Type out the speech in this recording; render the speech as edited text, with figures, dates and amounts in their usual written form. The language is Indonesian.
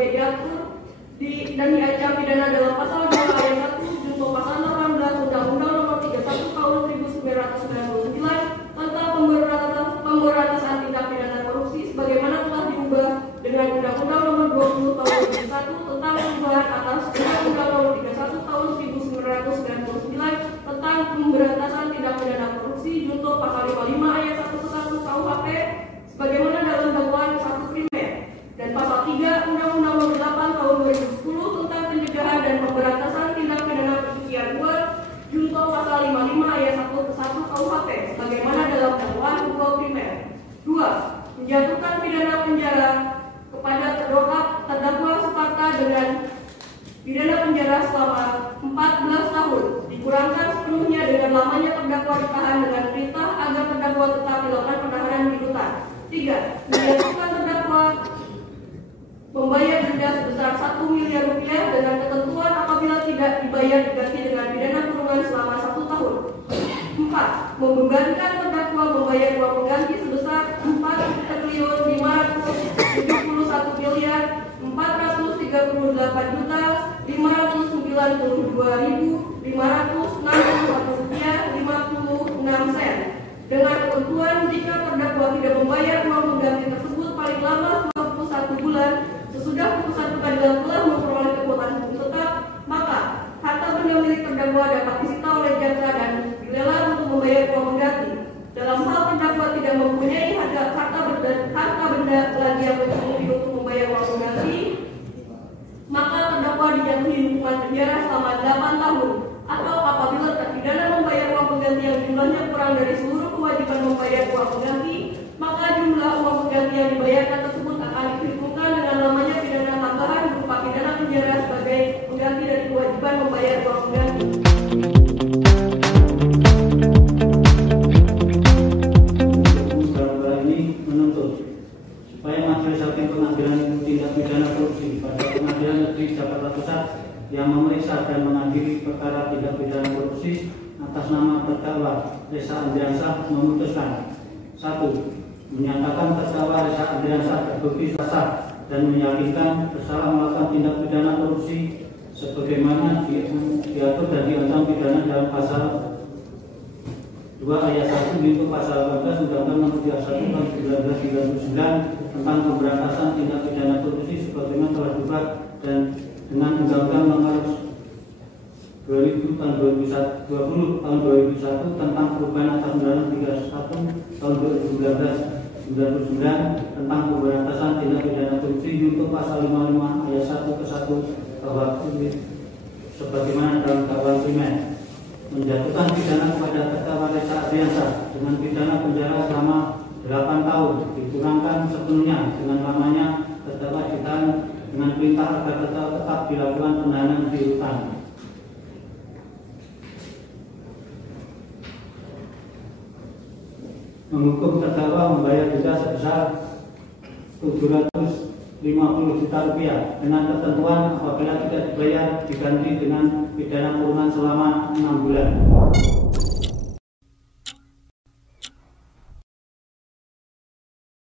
sebagai diatur dan diancam pidana dalam pasal 2 ayat 1 junto pasal 18 Undang-Undang Nomor 31 Tahun 1999 tentang pemberantasan tindak pidana korupsi sebagaimana telah diubah dengan Undang-Undang Nomor 20 Tahun 2001 tentang perubahan atas Undang-Undang Nomor 31 Tahun 1999 tentang pemberantasan tindak pidana korupsi junto pasal 55 ayat 1 ke 1 KUHP sebagaimana dalam dakwaan ke-1 primer dan pasal 3 Undang-Undang Nomor 8 Tahun 2010 tentang pencegahan dan pemberantasan tindak pidana pencucian uang junto pasal 55 ayat 1 ke 1 KUHP sebagaimana dalam dakwaan ke-2 primer. 2. Menjatuhkan pidana penjara kepada terdakwa Suparta dengan pidana penjara selama 14 tahun dikurangkan sepenuhnya dengan lamanya terdakwa ditahan dengan perintah agar terdakwa tetap dilakukan penahanan di rutan. 3. Menjatuhkan terdakwa membayar denda sebesar 1 miliar rupiah dengan ketentuan apabila tidak dibayar diganti dengan pidana kurungan selama 1 tahun. 4. Membebankan terdakwa membayar uang pengganti sebesar 4.438.532.561 dengan ketentuan jika terdakwa tidak membayar uang pengganti tersebut paling lama 21 bulan sesudah putusan pengadilan telah memperoleh kekuatan hukum tetap, maka harta benda milik terdakwa dapat disita oleh jaksa dan dilelang untuk membayar uang pengganti. Dalam hal terdakwa tidak mempunyai harta benda lagi yang mencukupi untuk membayar uang pengganti, maka terdakwa dijatuhi hukuman penjara selama 8 tahun atau apabila terpidana membayar uang pengganti yang jumlahnya kurang dari seluruh kewajiban membayar uang pengganti, maka jumlah uang pengganti yang dibayarkan tersebut akan diperhitungkan dengan namanya pidana tambahan berupa pidana penjara sebagai pengganti dari kewajiban membayar uang pengganti. Majelis Hakim Pengadilan Tindak Pidana Korupsi pada Pengadilan Negeri Jakarta Pusat yang memeriksa dan mengadili perkara tindak pidana korupsi atas nama terdakwa Reza Andriansyah memutuskan: 1. Menyatakan terdakwa Reza Andriansyah terbukti sah dan meyakinkan bersalah melakukan tindak pidana korupsi sebagaimana diatur dan diancam pidana dalam pasal 2 ayat 1 junto pasal 18 Undang-Undang Nomor 31 Tahun 1999 tentang pemberantasan tindak pidana korupsi sebagaimana telah diubah dan dengan Undang-Undang Nomor 20 Tahun 2001 tentang perubahan atas Undang-Undang 31 Tahun 2099 tentang pemberantasan tindak pidana korupsi junto pasal 55 ayat 1 ke 1 KUHP sebagaimana dalam dakwaan primer. Menjatuhkan pidana kepada terdakwa Reza Andriansyah dengan pidana penjara selama 8 tahun dikurangkan sepenuhnya dengan lamanya terdakwa ditahan dengan perintah agar tetap dilakukan penahanan di rutan. Menghukum terdakwa membayar denda sebesar 750 juta rupiah dengan ketentuan apabila tidak dibayar diganti dengan pidana kurungan